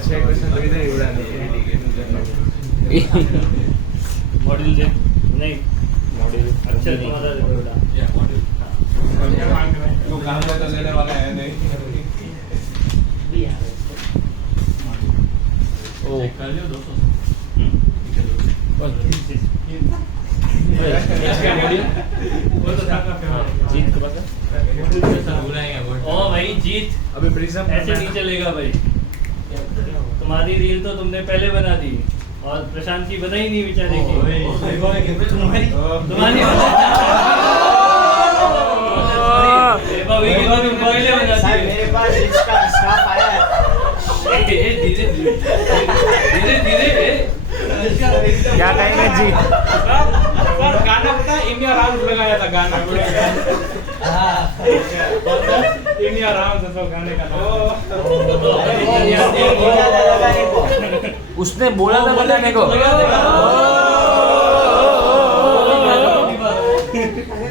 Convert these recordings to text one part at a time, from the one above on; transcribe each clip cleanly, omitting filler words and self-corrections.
6 question तो इधर ही उड़ाने हैं। मॉड्यूल से नहीं मॉड्यूल अच्छा तुम्हारा उड़ा या मॉड्यूल तो काम तो लेने वाला है नहीं। ओ कर लियो 200 वो तो था जीत के बाद ओ भाई जीत अभी प्रिज्म ऐसे नहीं चलेगा भाई। तुम्हारी रील तो तुमने पहले बना दी और प्रशांत की बना ही नहीं बेचारे की। तुम्हारी तुम पहले बना दी। मेरे पास इसका स्टाफ आया है। धीरे धीरे क्या कहेंगे जी? गाना पता है इंडिया राउंड लगाया था गाना। इंडिया राउंड तो गाने का नाम। उसने बोला था बताने को।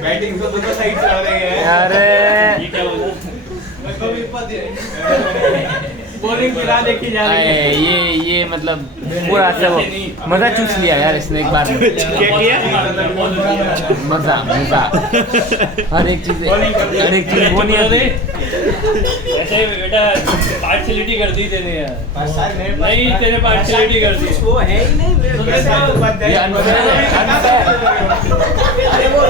बैटिंग तो दोनों साइड से हो रही है। अरे ये क्या बोला? बॉलिंग गिरा देखी जा रही है। ये मतलब पूरा से वो मजा चूस लिया यार इसने एक बार में। क्या किया? मजा हर एक चीज वो नहीं आती। ऐसे बेटा पार्शियलिटी कर दी तेने यार। पर सर मेरे पास नहीं तेने पार्शियलिटी कर दी। वो है ही नहीं मेरे पास। ये अनफेयर है, अनफेयर। अरे वो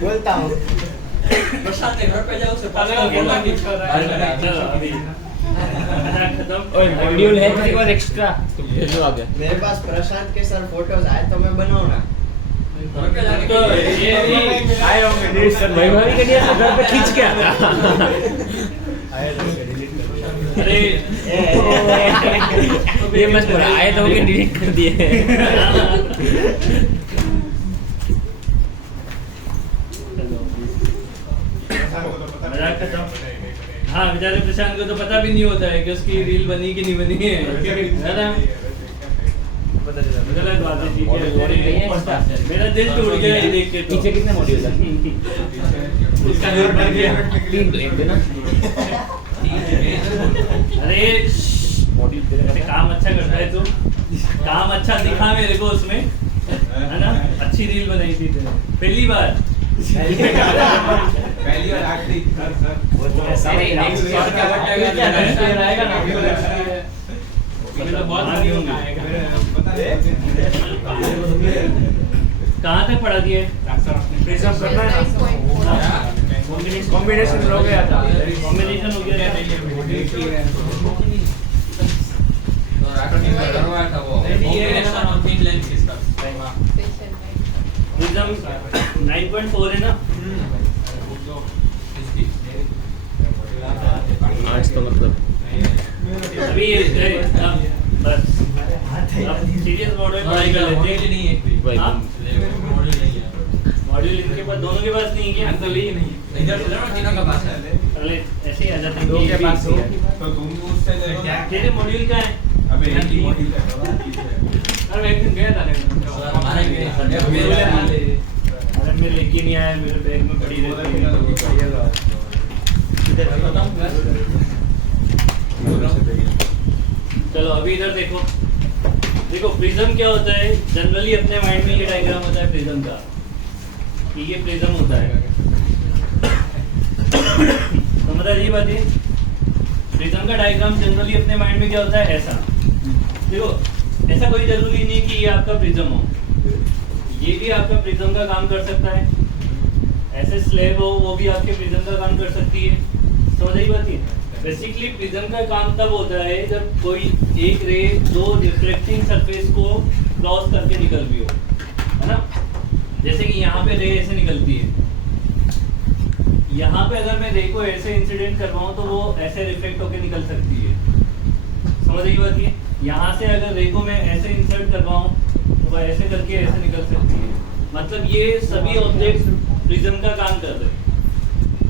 बोलता हूँ प्रशांत ने घर पे जाओ उसे पालेगा बोलना कि चलो अभी खत्म। मॉड्यूल है तेरे पास एक्स्ट्रा तो भेजो आगे। मेरे पास प्रशांत के सर फोटोज आए तो मैं बनाऊँ ना। तो ये नहीं आए होंगे डेढ़ सर वैभवी के लिए घर पे खींच के आता। अरे ये मत बोल आए तो होके डिलीट कर दिए। मजाक खत्म। हाँ बेचारे प्रशांत को तो पता भी नहीं होता है कि उसकी रील बनी कि नहीं बनी है ना। गलत बात है। ठीक है मेरा दिल टूट गया ये देख के। पीछे कितने मॉड्यूल है? उसका दिल भर गया। 3 तो एक देना। अरे मॉड्यूल ऐसे काम अच्छा करता है तू। काम अच्छा दिखा मेरे को उसमें है ना। अच्छी रील बनाई थी तूने पहली बार। पहली और आखिरी सर नेक्स्ट बार क्या आएगा ना बहुत आगे होगा। कहाँ तक पढ़ा दिया है? प्रिज्म करना है ना। कॉम्बिनेशन हो गया था। कॉम्बिनेशन हो गया प्रिज्म 9.4 है ना। आज तो मतलब अभी बस सीरियस मॉडल पढ़ाई कर लेते हैं। हाँ? मॉड्यूल इनके पास दोनों के पास नहीं है क्या? अंकल ही नहीं इधर से ना तीनों का पास है। अरे ऐसे ही आ जाते हैं। दो के पास हो तो तुम उससे ले लो। तेरे मॉड्यूल क्या है? अबे एक ही मॉड्यूल है। अरे मैं एक दिन गया था लेकिन अरे मैं लेके नहीं आया। मेरे बैग में पड़ी रहती है। चलो अभी इधर देखो। देखो प्रिज्म क्या होता है। जनरली अपने माइंड में ये डायग्राम होता है प्रिज्म का कि ये प्रिज्म होता है। समझा ये बात है। प्रिज्म का डायग्राम जनरली अपने माइंड में क्या होता है ऐसा। देखो ऐसा कोई जरूरी नहीं कि ये आपका प्रिज्म हो। ये भी आपका प्रिज्म का काम कर सकता है। ऐसे स्लेब हो वो भी आपके प्रिज्म का काम कर सकती है। समझ आई बात है। बेसिकली प्रिज्म का काम तब होता है जब कोई एक रे दो रिफ्लेक्टिंग सरफेस को क्रॉस करके निकल रही हो है ना। जैसे कि यहाँ पे रे ऐसे निकलती है। यहाँ पे अगर मैं रे को ऐसे इंसिडेंट करवाऊँ तो वो ऐसे रिफ्लेक्ट होके निकल सकती है। समझ आई बात है। यहाँ से अगर रे को मैं ऐसे इंसर्ट करवाऊँ तो वो ऐसे करके ऐसे निकल सकती है। मतलब ये सभी ऑब्जेक्ट्स प्रिज्म का काम कर रहे हैं।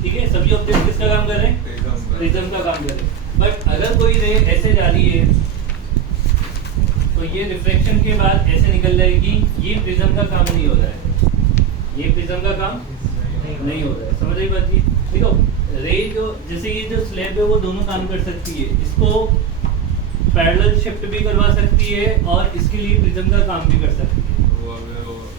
ठीक है सभी ऑब्जेक्ट किसका काम कर रहे हैं? प्रिज्म का काम कर रहे हैं। बट अगर कोई रे ऐसे जा रही है तो ये रिफ्लेक्शन के बाद ऐसे निकल जाएगी। ये प्रिज्म का काम नहीं हो रहा है। ये प्रिज्म का काम नहीं हो रहा है। समझ आई बात। देखो रे जो जैसे ये जो स्लैब है वो दोनों काम कर सकती है, इसको पैरेलल शिफ्ट भी करवा सकती है और इसके लिए प्रिज्म का काम भी कर सकती है।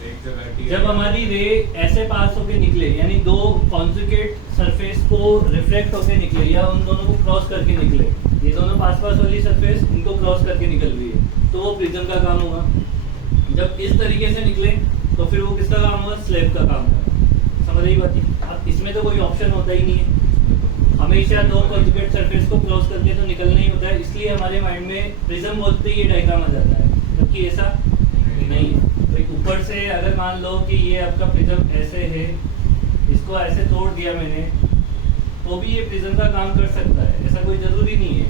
एक जगह जब हमारी रे ऐसे पास होके निकले, यानी दो कॉन्जुगेट सरफेस को रिफ्लेक्ट होके निकले या उन दोनों को क्रॉस करके निकले, ये दोनों पास वाली सरफेस इनको क्रॉस करके निकल रही है, तो वो प्रिज्म का काम होगा। जब इस तरीके से निकले तो फिर वो किसका काम होगा? स्लैब का काम होगा। समझ रही बात है? अब इसमें तो कोई ऑप्शन होता ही नहीं है, हमेशा दो कॉन्जुगेट सरफेस को क्रॉस करके तो निकलना ही होता है, इसलिए हमारे माइंड में प्रिज्म बोलते ही ये डायग्राम आ जाता है, जबकि ऐसा नहीं है। तो ऊपर से अगर मान लो कि ये आपका प्रिज्म ऐसे है, इसको ऐसे तोड़ दिया मैंने, तो भी ये प्रिज्म का काम कर सकता है, ऐसा कोई जरूरी नहीं है।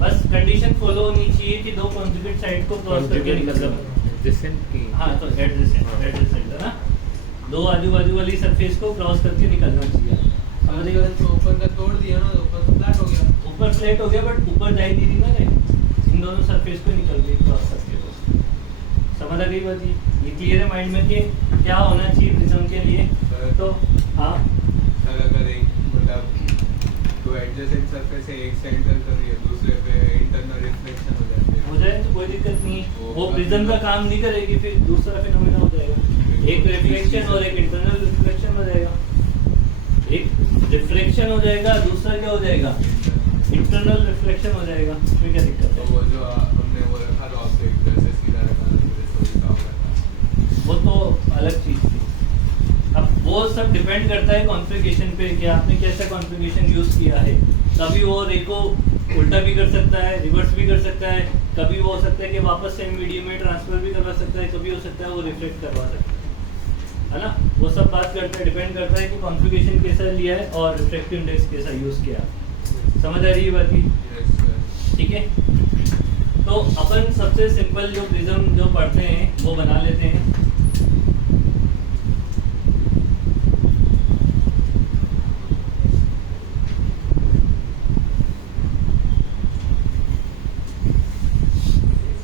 बस कंडीशन फॉलो होनी चाहिए कि दो कॉन्जुगेट साइड को क्रॉस करके निकल की हाँ, तो एडजेसेंट है ना, दो आजू बाजू वाली सरफेस को क्रॉस करके निकलना चाहिए। समझ रही हो? तो ऊपर का तोड़ दिया ना, तो ऊपर तो फ्लैट हो गया। ऊपर फ्लैट हो गया, बट ऊपर जाए नहीं रही ना रे, इन दोनों सरफेस को निकल गई क्रॉस करके। तो समझ आ गई बात? ये क्लियर है माइंड में कि क्या होना चाहिए प्रिज्म के लिए? तो हाँ, सर अगर एक मतलब दो एडजेसेंट सरफेस है, एक सेंटर कर रही है, दूसरे पे इंटरनल रिफ्लेक्शन हो जाती है, हो जाए तो कोई दिक्कत नहीं है, वो प्रिज्म का काम नहीं करेगी, फिर दूसरा फिनोमेना हो जाएगा, एक रिफ्लेक्शन और एक इंटरनल रिफ्लेक्शन हो जाएगा। एक रिफ्लेक्शन हो जाएगा, दूसरा क्या हो जाएगा? इंटरनल रिफ्लेक्शन हो जाएगा। इसमें क्या दिक्कत तो है? वो जो हमने वो रखा था ऑब्जेक्ट वैसे सीधा रखा था, जैसे वैसा हो गया था। वो तो अलग चीज थी। अब वो सब डिपेंड करता है कॉन्फ़िगरेशन पे कि आपने कैसा कॉन्फ़िगरेशन यूज किया है। कभी वो रे को उल्टा भी कर सकता है, रिवर्स भी कर सकता है, कभी वो हो सकता है कि वापस सेम मीडियम में ट्रांसफर भी करवा सकता है, कभी हो सकता है वो रिफ्लेक्ट करवा सकता है ना। वो सब बात करता है, डिपेंड करता है कि कॉन्फ़िगरेशन कैसा लिया है और रिफ्रैक्टिव इंडेक्स कैसा यूज किया। समझ आ रही है बात की? Yes, sir. ठीक है, तो अपन सबसे सिंपल जो प्रिज्म जो पढ़ते हैं वो बना लेते हैं।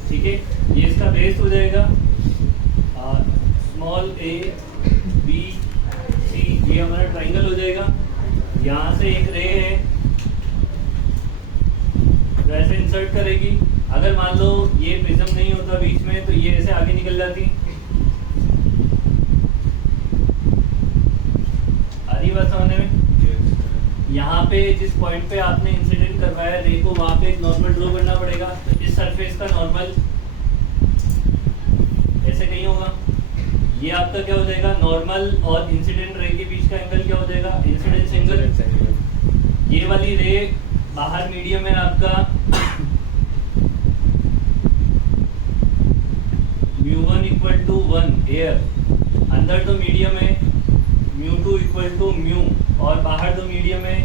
ठीक है, ये इसका बेस हो जाएगा स्मॉल ए बी सी, ये हमारा ट्राइंगल हो जाएगा। यहाँ से एक रे है जो ऐसे इंसर्ट करेगी। अगर मान लो ये प्रिज्म नहीं होता बीच में तो ये ऐसे आगे निकल जाती। आ रही बात समझने में? Yes, sir. यहाँ पे जिस पॉइंट पे आपने इंसिडेंट करवाया रे को, वहां पे एक नॉर्मल ड्रॉ करना पड़ेगा। तो इस सरफेस का नॉर्मल ऐसे कहीं होगा, ये आपका क्या हो जाएगा? नॉर्मल और इंसिडेंट रे के बीच का एंगल क्या हो जाएगा? Incidence angle. ये वाली रे बाहर मीडियम है आपका μ1 इक्वल टू 1 एयर, अंदर तो मीडियम है μ2 इक्वल टू म्यू, और बाहर तो मीडियम है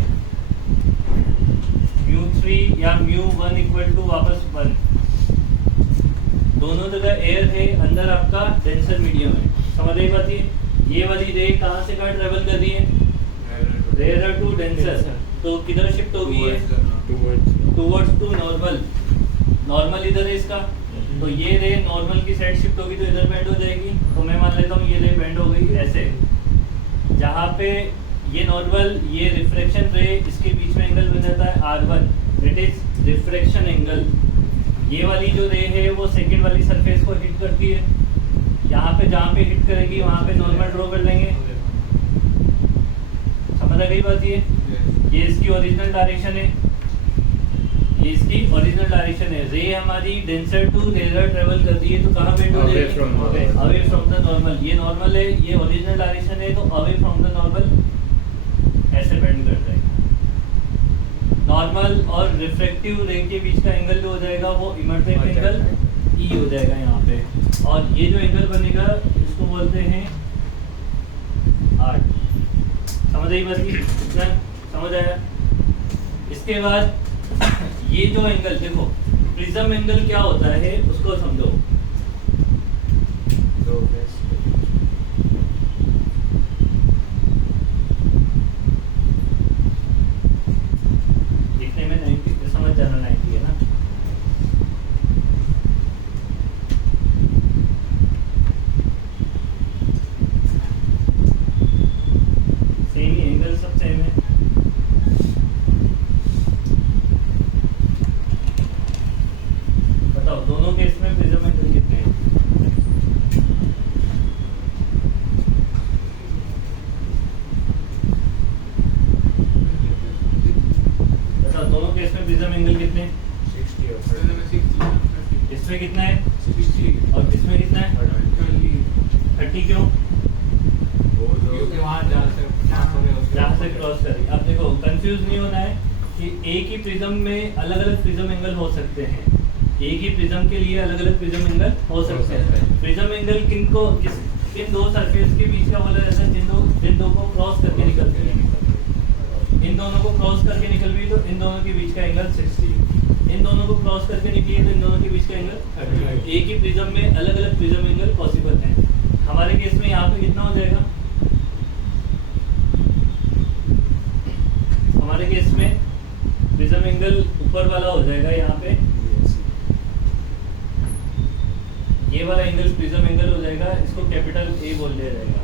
μ3 या μ1 इक्वल टू वापस 1। दोनों जगह एयर है, अंदर आपका डेंसर मीडियम है। समझ रही बात? ये वाली रे कहाँ से कहाँ ट्रेवल कर रही है? रेयर टू डेंसर, तो किधर शिफ्ट होगी है? Towards to normal. नॉर्मल इधर है इसका, तो ये रे नॉर्मल की साइड शिफ्ट होगी तो इधर बेंड हो जाएगी। तो मैं मान लेता हूँ ये रे बेंड हो गई ऐसे, जहाँ पे ये नॉर्मल ये रिफ्रैक्शन रे, इसके बीच में एंगल बन जाता है R1, it is refraction angle. ये वाली जो रे है वो सेकंड वाली सरफेस को हिट करती है, यहाँ पे जहाँ पे हिट करेगी वहाँ पे नॉर्मल ड्रॉ कर लेंगे। समझ आ गई बात? ये इसकी ओरिजिनल डायरेक्शन है, ये इसकी ओरिजिनल डायरेक्शन है। रे हमारी डेंसर टू रेयर ट्रेवल कर रही है, तो कहाँ बेंड हो जाएगी? Away from the normal. ये नॉर्मल है, ये ओरिजिनल डायरेक्शन है, तो अवे फ्रॉम द नॉर्मल ऐसे बेंड कर जाएगी। नॉर्मल और रिफ्रैक्टिव रे के बीच का एंगल जो हो जाएगा वो इमर्सिव एंगल ई हो जाएगा यहाँ पे, और ये जो एंगल बनेगा इसको बोलते हैं आर। समझ आई बात? इतना समझ आया? इसके बाद ये जो एंगल देखो, प्रिज्म एंगल क्या होता है उसको समझो। दिखने में 90 समझ जाना 90 है ना। सेम ही एंगल सब सेम है। केस में प्रिज्म एंगल कितने? 60 और तो मैं 60 इसमें कितना है 60 और इसमें कितना है? 30 क्यों? वो क्योंकि वहाँ जहाँ से जहाँ से क्रॉस करें। अब देखो कंफ्यूज नहीं होना है कि एक ही प्रिज्म में अलग अलग प्रिज्म एंगल हो सकते हैं। एक ही प्रिज्म के लिए अलग अलग प्रिज्म एंगल हो सकते हैं। प्रिज्म एंगल किन दो सरफेस के बीच का बोला जाता है जिन दो को क्रॉस करके निकलती है। इन दोनों को क्रॉस करके निकल गई तो इन दोनों के बीच का एंगल 60, इन दोनों को क्रॉस करके निकली है तो इन दोनों के बीच का एंगल 30। एक ही प्रिज्म में अलग अलग प्रिज्म एंगल पॉसिबल है। हमारे केस में यहाँ पे कितना हो जाएगा? हमारे केस में प्रिज्म एंगल ऊपर वाला हो जाएगा, यहाँ पे ये वाला एंगल प्रिज्म एंगल हो जाएगा, इसको कैपिटल ए बोल दिया जाएगा।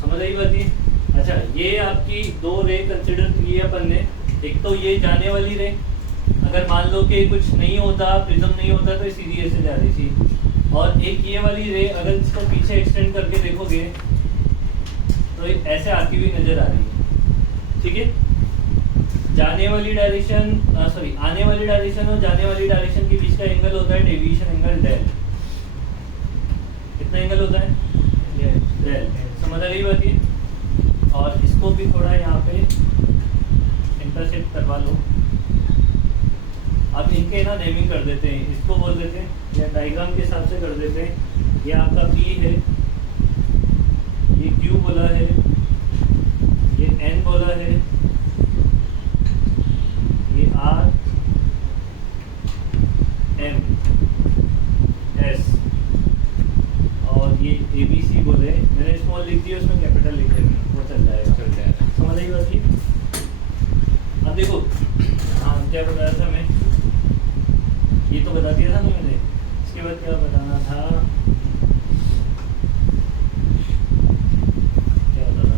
समझ आई बात ये? अच्छा, ये आपकी दो रे कंसिडर की है अपन ने। एक तो ये जाने वाली रे, अगर मान लो कि कुछ नहीं होता, प्रिज्म नहीं होता तो सीधी ऐसे जा रही थी। और एक ये वाली रे, अगर इसको पीछे एक्सटेंड करके देखोगे तो ये ऐसे आती हुई नजर आ रही है। ठीक है, जाने वाली डायरेक्शन आने वाली डायरेक्शन और जाने वाली डायरेक्शन के बीच का एंगल होता है डेविएशन एंगल डेल। कितना एंगल होता है? डेल। समझ आ गई बात ये? और इसको भी थोड़ा यहाँ पे इंटरसेप्ट करवा लो। अब इनके ना नेमिंग कर देते हैं, इसको बोल देते हैं या डायग्राम के हिसाब से कर देते हैं। ये आपका P है, ये Q बोला है, ये N बोला है, ये R M S और ये ABC बोले। मैंने स्मॉल लिख दिया, उसमें कैपिटल लिख देंगे, वो चल जाएगा। समझ आई बात ये? अब देखो, हाँ क्या बताया था मैं? ये तो बता दिया था ना मैंने। इसके बाद क्या बताना था? क्या बताना?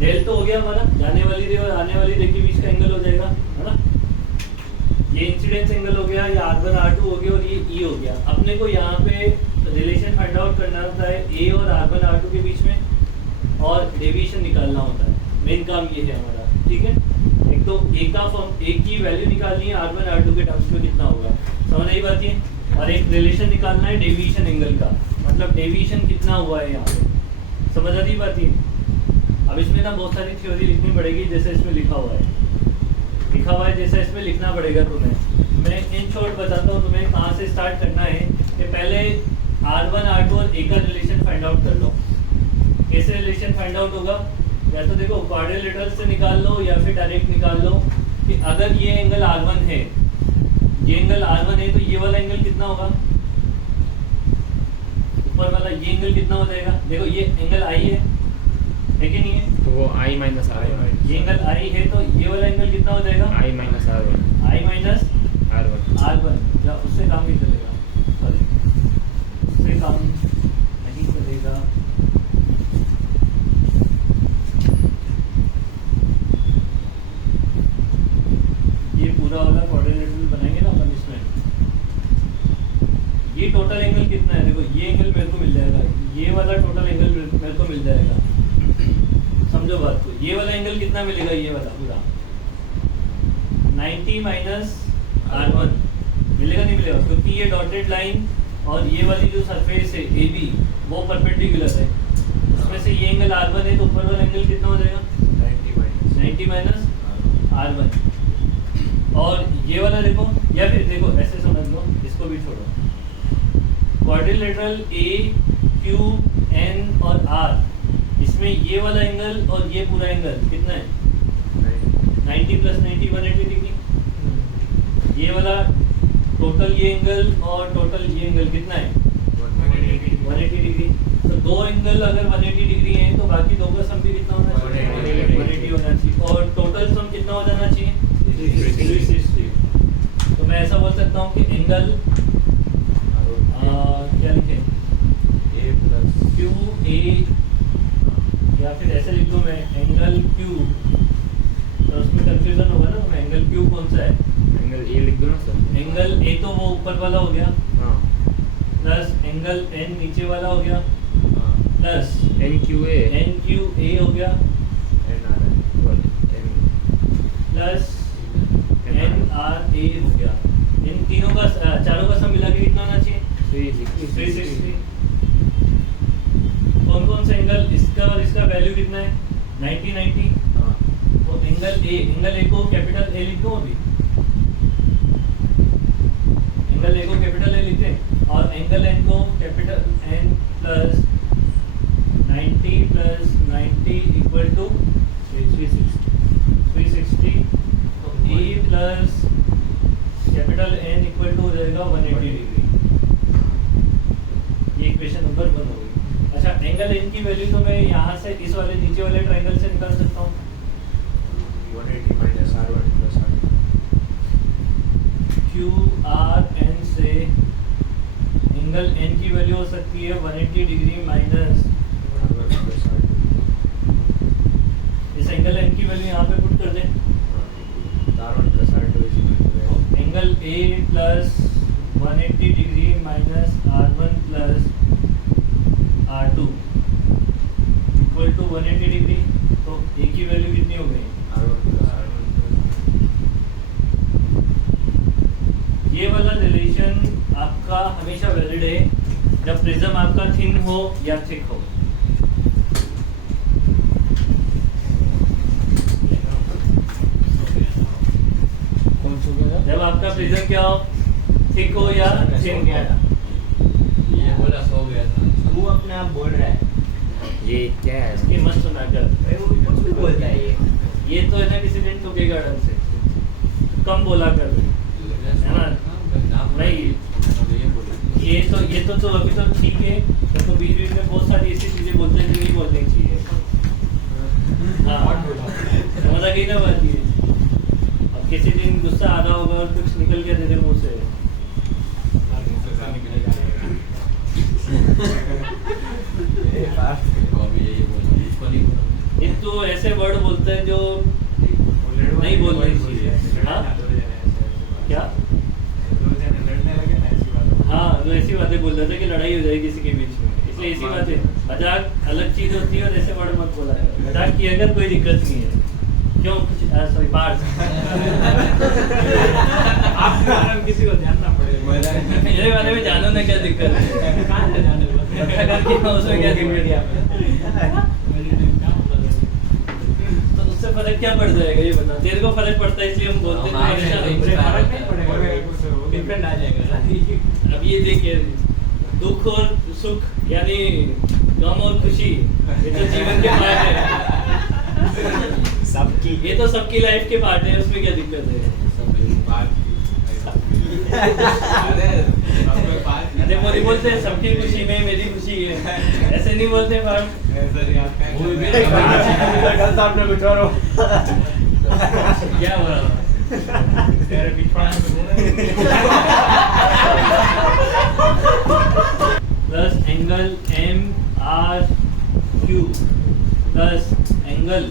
डेल तो हो गया हमारा, जाने वाली रे और आने वाली रे के बीच का एंगल हो जाएगा, है ना? ये इंसिडेंस एंगल हो गया, ये R1 R2 हो गया और ये E हो गया। अपने को यहाँ पे रिलेशन फाइंड आउट करना होता है A और R1 R2 के बीच में, और डेविएशन निकालना होता है। मेन काम ये है हमारा। ठीक है, एक तो A का फॉर्म, A की वैल्यू निकालनी है R1 R2 के टर्म्स में कितना होगा, समझ आई बात ये? और एक रिलेशन निकालना है डेविएशन एंगल का, मतलब डेविएशन कितना हुआ है यहाँ पे। समझ आती बात ये? अब इसमें ना बहुत सारी थ्योरी लिखनी पड़ेगी, जैसे इसमें लिखा हुआ है जैसा इसमें लिखना पड़ेगा तुम्हें। मैं इन शॉर्ट बताता हूँ तुम्हें कहाँ से स्टार्ट करना है। कि पहले R1 R2 और A का रिलेशन फाइंड आउट कर लो। कैसे रिलेशन फाइंड आउट होगा? या तो देखो क्वाड्रिलेटरल से निकाल लो या फिर डायरेक्ट निकाल लो कि अगर ये एंगल R1 है, ये एंगल R1 है तो ये वाला एंगल कितना होगा? ऊपर वाला ये एंगल कितना हो जाएगा? देखो ये एंगल I है कि नहीं है? तो वो I माइनस R वन। ये एंगल I है तो ये वाला एंगल कितना हो जाएगा? I minus R1। I minus R1। R1। या उससे काम नहीं चलेगा, सॉरी उससे काम नहीं चलेगा। ये पूरा वाला क्वाड्रिलेटरल बनाएंगे ना अपन इसमें। ये टोटल एंगल कितना है? देखो ये एंगल मेरे को मिल जाएगा, ये वाला टोटल एंगल मेरे को मिल जाएगा। समझो बात को, ये वाला एंगल कितना मिलेगा? ये वाला पूरा 90 माइनस R1 मिलेगा, नहीं मिलेगा? क्योंकि ये डॉटेड लाइन और ये वाली जो सरफेस है AB वो परपेंडिकुलर है। उसमें से ये एंगल R1 है तो ऊपर वाला एंगल कितना हो जाएगा? 90 माइनस R1। और ये वाला देखो, या फिर देखो ऐसे समझ लो, इसको भी छोड़ो। क्वाड्रिलेटरल A Q N और R, इसमें ये वाला एंगल और ये पूरा एंगल कितना है? 90 प्लस 90 180 डिग्री। ये वाला टोटल ये एंगल और टोटल ये एंगल कितना है? 180 डिग्री। तो दो एंगल अगर 180 डिग्री हैं तो बाकी दो का सम भी कितना होना चाहिए? 180 होना चाहिए। और टोटल सम कितना हो जाना चाहिए? 360। तो मैं ऐसा बोल सकता हूँ कि एंगल क्या लिखें? क्यू ए, या फिर ऐसे लिख दूँ मैं एंगल क्यू, तो उसमें कंफ्यूजन होगा ना। तो एंगल क्यू कौन सा है? एंगल ए लिख दो ना सर। एंगल ए तो वो ऊपर वाला हो गया, हाँ प्लस एंगल एन नीचे वाला हो गया, हाँ। Plus NQA N Q A हो गया, NR plus plus N R A हो गया। इन तीनों का चारों का सम मिला के कितना होना चाहिए? 360। कौन कौन से एंगल, इसका और इसका वैल्यू कितना है? 90। तो एंगल ए को कैपिटल ए लिख दूं अभी, एंगल ए को कैपिटल ए लिखते हैं और एंगल एन को कैपिटल एन प्लस 90 प्लस 90 इक्वल टू 360। तो A plus capital N equal to हो जाएगा 180 डिग्री। ये इक्वेशन नंबर 1 हो गई। अच्छा, एंगल एन की वैल्यू तो मैं यहाँ से इस वाले नीचे वाले ट्राइंगल से निकाल सकता हूँ। 180 minus R1 plus R2. Q R N से एंगल एन की वैल्यू हो सकती है 180 degree minus R1 plus R2. इस एंगल एन की वैल्यू यहाँ पे पुट कर दें। R1 plus R2 is equal to angle A plus 180 degree minus R1 plus R2 equal to 180 degree. तो ए की वैल्यू कितनी हो गई? R1 plus R2. ये वाला रिलेशन आपका हमेशा वैलिड है जब प्रिज्म आपका थिन हो या थिक हो। कौन सा गया? जब आपका प्रिज्म क्या हो? थिक हो या थिन हो। ये बोला सो गया था, तू अपने आप बोल रहा है। ये क्या है? इसकी मत सुना कर, अरे वो कुछ भी बोलता है ये तो है ना, किसी दिन ठोकेगा ढंग से, कम बोला कर, है ना? नहीं, ये तो अभी तो ठीक है, तो बीच बीच में बहुत सारी ऐसी चीजें बोलते हैं जो नहीं बोलनी चाहिए। हाँ, समझ आ गई ना बात ये? अब किसी दिन गुस्सा आ रहा होगा और कुछ निकल गया तेरे मुंह से, ये तो ऐसे वर्ड बोलते हैं जो नहीं बोलने चाहिए। हाँ क्या? हाँ, तो ऐसी बातें बोल रहे थे कि लड़ाई हो जाएगी किसी के बीच में, इसलिए ऐसी बातें। मजाक अलग चीज होती है और ऐसे वर्ड मत बोला है। मजाक किया अगर कोई दिक्कत नहीं है। क्यों? सॉरी, पार्ट किसी को ध्यान ना पड़े। मेरे बारे में जानो ना क्या दिक्कत है, उसमें क्या दिक्कत है? तो उससे फर्क क्या पड़ जाएगा ये बता। तेरे को फर्क पड़ता है इसलिए हम बोलते हैं, हमेशा नहीं फर्क नहीं पड़ेगा, डिफरेंट आ जाएगा। अब ये देखिए, दुख और सुख यानी गम और खुशी, ये तो जीवन के पार्ट है सबकी। ये तो सबकी लाइफ के पार्ट है, उसमें क्या दिक्कत है? अरे वो नहीं बोलते सबकी खुशी में मेरी खुशी है, ऐसे नहीं बोलते बात। आपने कुछ और क्या बोला? Plus angle M R Q plus angle,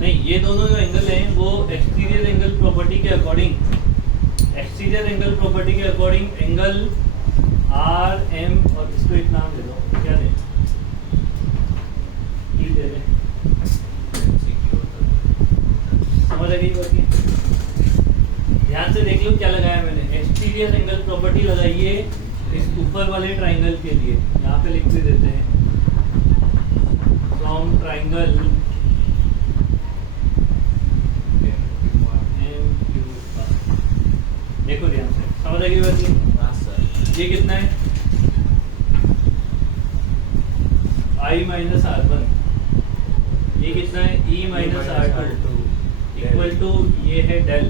नहीं, ये दोनों जो एंगल हैं वो एक्सटीरियर एंगल प्रॉपर्टी के अकॉर्डिंग, एक्सटीरियर एंगल प्रॉपर्टी के अकॉर्डिंग एंगल आर एम, और इसको एक नाम दे दो, क्या दे? ई दे दे। समझ आ गई बात? ध्यान से देख लो क्या लगाया मैंने, एक्सटीरियर एंगल प्रॉपर्टी लगाई है इस ऊपर वाले ट्राइंगल के लिए। यहाँ पे लिख भी देते हैं, फ्रॉम ट्राइंगल देखो ध्यान से, समझ आ गई बात? ये कितना है? I माइनस R1, ये कितना है? E minus R2 equal to ये है डेल।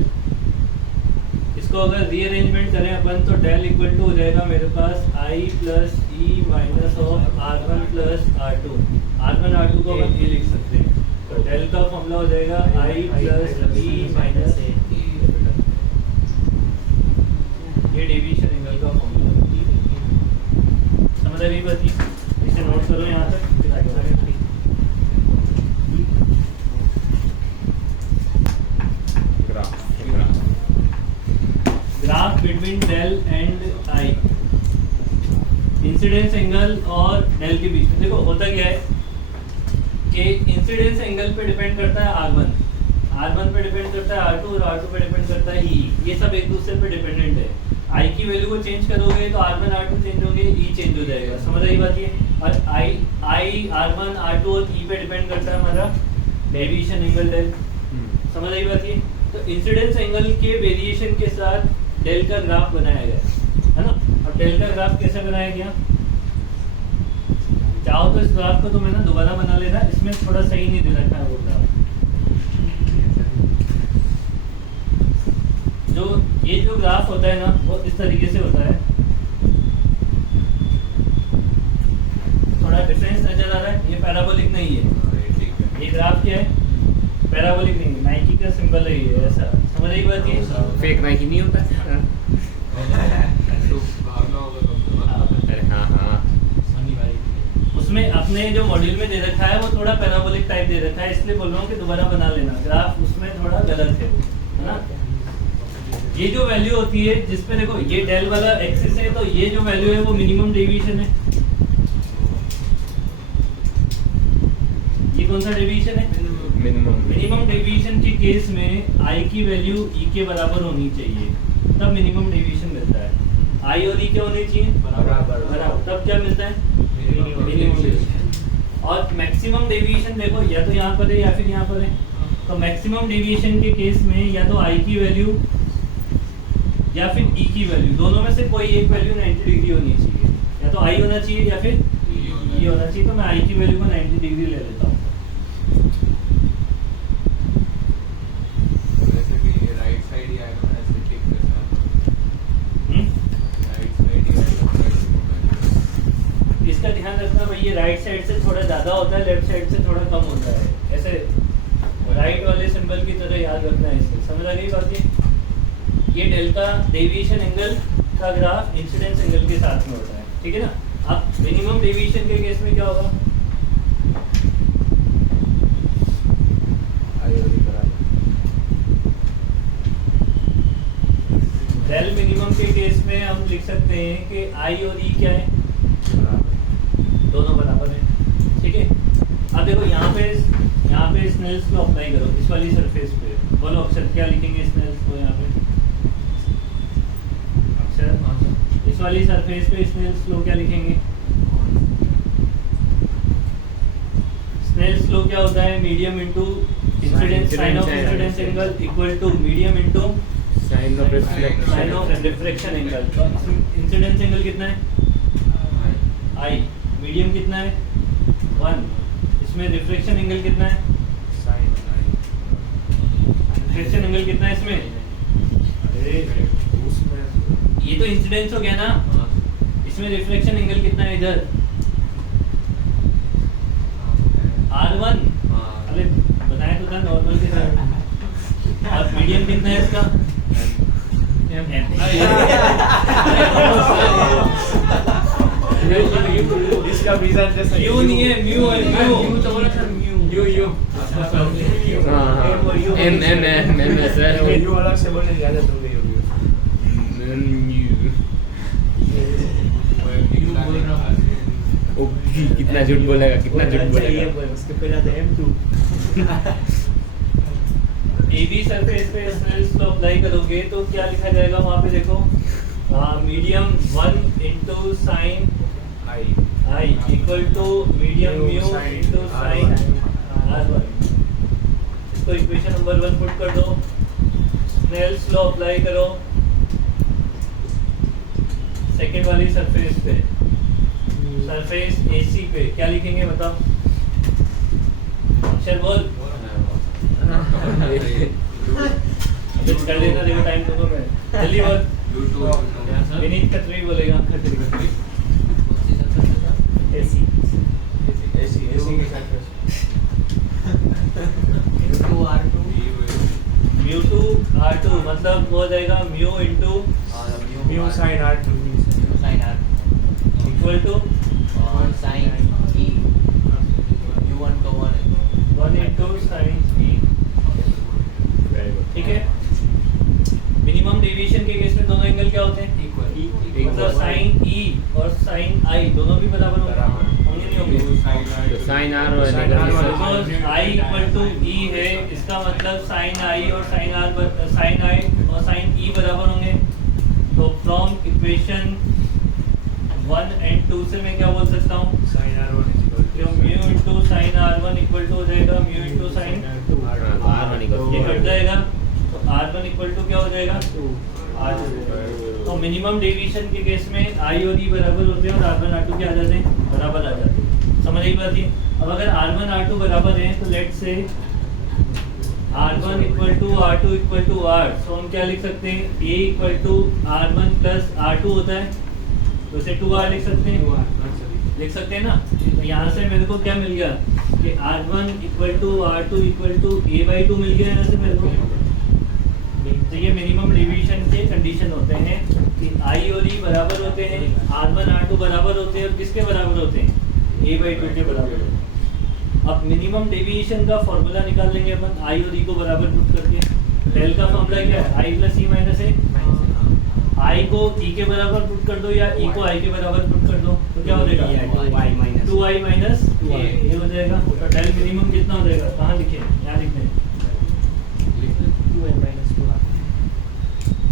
इसको अगर रीअरेंजमेंट करें अपन तो डेल इक्वल टू हो जाएगा मेरे पास I plus E minus of R1 plus R2। R1 R2 को अपन ये लिख सकते हैं, तो डेल का फॉर्मूला हो जाएगा I प्लस ई माइनस ए, ये डेविएशन एंगल का फॉर्मूला। समझ आ गई बात? इसे नोट करो यहाँ तक, फिर आगे बढ़ेंगे। Graph between del and I, incidence angle और डेल के बीच में। देखो होता क्या है कि इंसिडेंस एंगल पे डिपेंड करता है R1। R1 पे डिपेंड करता है R2 और R2 पे डिपेंड करता है E। ये सब एक दूसरे पे डिपेंडेंट है। I की वैल्यू को चेंज करोगे तो R1 R2 चेंज होंगे, E चेंज हो जाएगा। समझ आई बात ये? और I R1 R2 और E पे डिपेंड करता है हमारा डेविएशन एंगल डेल। समझ आई बात ये? तो इंसिडेंस एंगल के वेरिएशन के साथ डेल का ग्राफ बनाया गया है ना। अब डेल का ग्राफ कैसे बनाया गया? चाहो तो इस ग्राफ को तो मैं ना दोबारा बना लेना, इसमें थोड़ा सही नहीं दे रखा है वो ग्राफ। जो ग्राफ होता है ना वो इस तरीके से होता है। थोड़ा डिफरेंस नजर आ रहा है? ये पैराबोलिक नहीं है, ये ग्राफ क्या है? पैराबोलिक नहीं है, नाइकी का सिंबल है ये ऐसा। समझ आई बात ये? फेक नाइकी नहीं होता? अरे हाँ हाँ, उसमें अपने जो मॉड्यूल में दे रखा है वो थोड़ा पैराबोलिक टाइप दे रखा है, इसलिए बोल रहा हूँ कि दोबारा बना लेना। ग्राफ उसमें थोड़ा गलत है वो, है ना। ये जो वैल्यू होती है जिसपे देखो ये डेल वाला एक्सिस है, तो ये जो वैल्यू है वो मिनिमम डेविएशन है। ये कौन सा डेविएशन है? मिनिमम डेविएशन के केस में आई की वैल्यू ई के बराबर होनी चाहिए, तब मिनिमम डेविएशन मिलता है। आई और ई क्या होने चाहिए? बराबर। तब क्या मिलता है? Minimum deviation. और मैक्सिमम डेविएशन देखो या तो यहाँ पर है या फिर यहाँ पर है। तो मैक्सिमम डेविएशन के केस में या तो आई की वैल्यू या फिर ई की वैल्यू, दोनों में से कोई एक वैल्यू 90 डिग्री होनी चाहिए। या तो आई होना चाहिए या फिर ई होना चाहिए। तो मैं आई की वैल्यू को 90 डिग्री ले लेता हूँ। इसका ध्यान रखना भाई, ये राइट साइड से थोड़ा ज्यादा होता है, लेफ्ट साइड से थोड़ा कम होता है। ऐसे राइट वाले सिंबल की तरह याद रखना है इसे। समझ आ गई बात ये? ये डेल का डेविएशन एंगल का ग्राफ इंसिडेंस एंगल के साथ में होता है, ठीक है ना। अब मिनिमम डेविएशन के केस में क्या होगा? डेल मिनिमम के केस में हम लिख सकते हैं कि आई और ई क्या है? दोनों बराबर है, ठीक है। अब देखो यहाँ पे स्नेल्स लॉ अप्लाई करो इस वाली सरफेस पे। बोलो अक्षर क्या लिखेंगे स्नेल्स लॉ यहाँ पे? अक्षर इस वाली सरफेस पे स्नेल्स लॉ क्या लिखेंगे? स्नेल्स लॉ क्या होता है? Medium into incidence sine of incidence angle equal to medium into sine of reflection angle. Incidence angle कितना है? आई। मीडियम कितना है? 1। इसमें रिफ्लेक्शन एंगल कितना है? रिफ्लेक्शन एंगल कितना है इसमें? अरे ये तो इंसिडेंस हो गया ना। इसमें रिफ्लेक्शन एंगल कितना है इधर? R1। अरे बताया तो था नॉर्मल के साथ। और मीडियम कितना है इसका? इसका रीजन जैसे म्यू नहीं है, म्यू है। म्यू तो बोला था म्यू। यू अलग से बोलने ज्यादा तो नहीं होगी। कितना झूठ बोलेगा, कितना झूठ बोलेगा। उसके पहले आता है M2। AB सरफेस पे स्नेल्स लॉ अप्लाई करोगे तो क्या लिखा जाएगा वहाँ पे? देखो medium 1 into sine I equal to medium mu into sine R1। इसको इक्वेशन नंबर 1 पुट कर दो। स्नेल्स लॉ अप्लाई करो सेकेंड वाली सरफेस पे, सरफेस AC पे क्या लिखेंगे बताओ? अक्षर बोल। कर लेना, देखो टाइम दूंगा मैं। जल्दी बोल। विनीत खत्री बोलेगा। AC की सरफेस म्यू टू R2 मतलब वो हो जाएगा mu into mu sine R2 equal to 1 into sine E। ठीक है। मिनिमम डेविएशन के केस में दोनों एंगल क्या होते हैं? इक्वल। मतलब साइन E और साइन I दोनों भी बराबर होंगे? नहीं होंगे? साइन आर और Sin R वाली because I equal to E है, इसका मतलब साइन I और साइन R साइन I और साइन E बराबर होंगे। तो फ्रॉम इक्वेशन 1 and 2 से मैं क्या बोल सकता हूँ? sin R1 is equal to mu into sine R1 equal to हो जाएगा mu into sine, R1 equals ये to कट जाएगा तो R1 इक्वल टू क्या हो जाएगा? तो मिनिमम डेविएशन के केस में I और E बराबर होते हैं और R1 R2 क्या आ जाते हैं? बराबर आ जाते हैं। समझ आई बात ये? अब अगर R1 R2 बराबर हैं तो let's say R1 equal to R2 equal to R, so हम क्या लिख सकते हैं? A equal to R1 plus R2 होता है, तो इसे 2R लिख सकते हैं, लिख सकते हैं ना। तो यहाँ से मेरे को क्या मिल गया कि R1 equal to R2 equal to A/2 मिल गया यहाँ से मेरे को। तो ये मिनिमम डेविएशन के कंडीशन होते हैं कि I और E बराबर होते हैं, R1 R2 बराबर होते हैं और किसके बराबर होते हैं? A/2 के बराबर होते हैं। अब मिनिमम डेविएशन का फॉर्मूला निकाल लेंगे अपन I और E को बराबर पुट करके। डेल का फॉर्मूला क्या है? I plus E minus A। I को E के बराबर पुट कर दो या E को I के बराबर पुट कर दो तो क्या हो जाएगा? 2I माइनस ये हो जाएगा। तो डेल मिनिमम कितना हो जाएगा? कहाँ लिखे? यहाँ लिखते हैं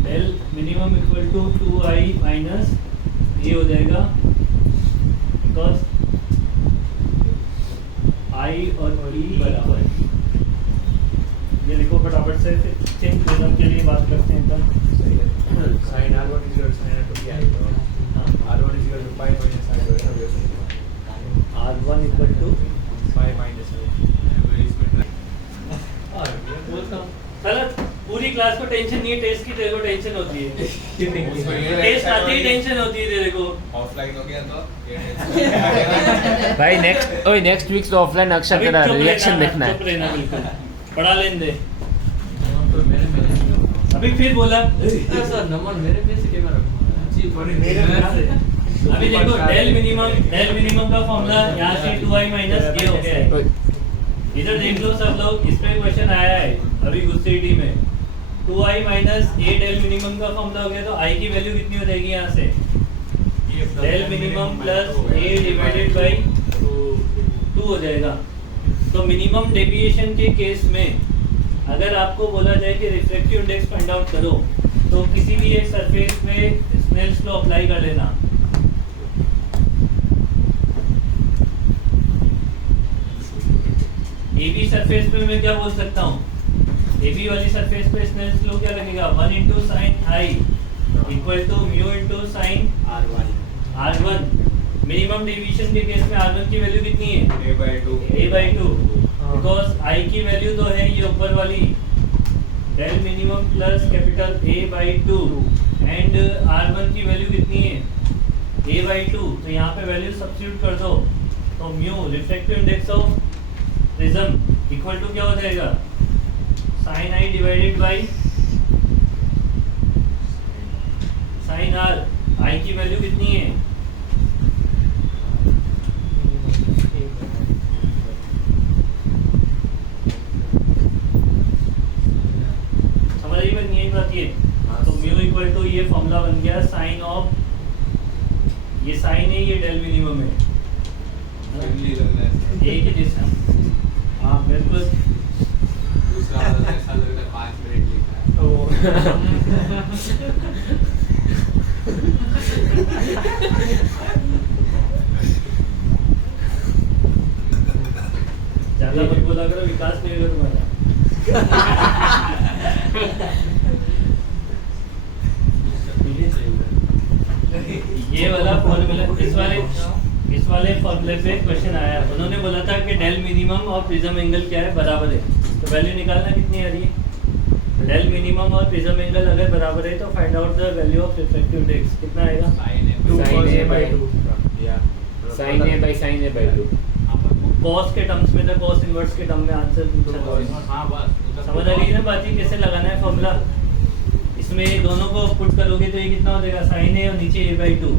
del minimum equal to 2I minus ये हो जाएगा, बिकॉज I और E बराबर। ये लिखो फटाफट से, फिर चेंज रिदम के लिए बात करते हैं एकदम। sin R1 is equal to sin R2 क्या आएगा? R1 is equal to pi minus R2 ऐसा भी हो सकता है। R1 equal to pi minus R2। गलत। पूरी क्लास को टेंशन नहीं है, टेस्ट की तेरे को टेंशन होती है। उसको ये टेस्ट आती ही टेंशन होती है तेरे को। ऑफलाइन हो गया तो ये भाई नेक्स्ट वीक तो ऑफलाइन अक्षर अभी तेरा चुप रिएक्शन रहना, देखना चुप है। रहना बिल्कुल। पढ़ा लेने दे। तो मेरे में अभी फिर बोला सर नंबर मेरे में से कैमरा जी मेरे में से अभी देखो डेल मिनिमम का फॉर्मूला यहाँ से 2I माइनस ये हो गया है। इधर देख लो सब लोग, इस पे क्वेश्चन आया है अभी गुस्सेटी में। 2I minus A del minimum का फॉर्मूला हो गया तो I की वैल्यू कितनी हो जाएगी यहाँ से? Del minimum plus A divided by 2 हो जाएगा। तो मिनिमम डेविएशन के केस में अगर आपको बोला जाए कि रिफ्रैक्टिव इंडेक्स फाइंड आउट करो तो किसी भी एक सरफेस पे स्नेल्स लॉ अप्लाई कर लेना। AB सरफेस पे मैं क्या बोल सकता हूँ? AB वाली सरफेस पे स्नेल्स लॉ क्या लगेगा? 1 into sine I equal to mu into sine R1। Minimum deviation के केस में R1 की वैल्यू कितनी है? A/2 बिकॉज I की वैल्यू तो है ये ऊपर वाली del minimum plus capital A/2 and R1 की वैल्यू कितनी है? A/2। तो यहाँ पे वैल्यू सब्स्टिट्यूट कर दो तो mu refractive index of prism equal to क्या हो जाएगा? Sine I divided by sine R। I की वैल्यू कितनी है? समझ आई बात? यही बात ये। तो म्यू इक्वल टू ये फॉर्मूला बन गया साइन ऑफ, ये साइन है ये डेल मिनिमम है एक ही दिशा। हाँ बिल्कुल। दूसरा वाला ऐसा लग रहा है 5 मिनट लिखा है। ज्यादा मत बोला करो, विकास नहीं होगा तुम्हारा। ये वाला फॉर्मूला इस वाले फॉर्मूले पे क्वेश्चन आया। उन्होंने बोला था कि डेल मिनिमम और प्रिज्म एंगल क्या है? बराबर है। तो वैल्यू निकालना कितनी आ रही है? डेल मिनिमम और प्रिज्म एंगल अगर बराबर है तो find out the value of refractive index. कितना आएगा? sin A by 2। कॉस के टर्म्स में था, कॉस इनवर्स के टर्म में आंसर पूछा था। हाँ बस समझ आ रही है ना बात? ही कैसे लगाना है फॉर्मूला। इसमें दोनों को पुट करोगे तो ये कितना हो जाएगा? साइन A और नीचे A/2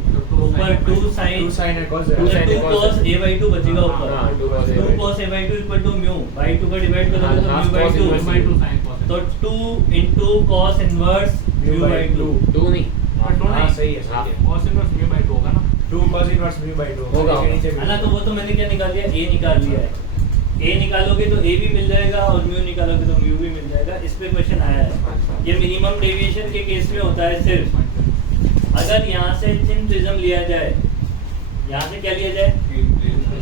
ऊपर 2 साइन sin है cos 2 cos A/2 बचेगा ऊपर। हाँ, 2 cos 2 cos A/2 equal to mu by 2 का डिवाइड करोगे तो half mu by cos 2 inverse sin cos तो 2 into cos inverse mu by 2। 2 नहीं। हाँ सही है हाँ। सही है। cos inverse mu by 2 होगा ना 2 cos inverse mu by 2 होगा, के नीचे है ना। तो वो तो मैंने क्या निकाल लिया, ए निकाल लिया है। ए निकालोगे तो ए भी मिल जाएगा और म्यू निकालोगे तो म्यू भी मिल जाएगा। इस पे क्वेश्चन आया है। ये मिनिमम डेविएशन के केस में होता है सिर्फ अगर यहाँ से थिन प्रिज्म लिया जाए, यहाँ से क्या लिया जाए,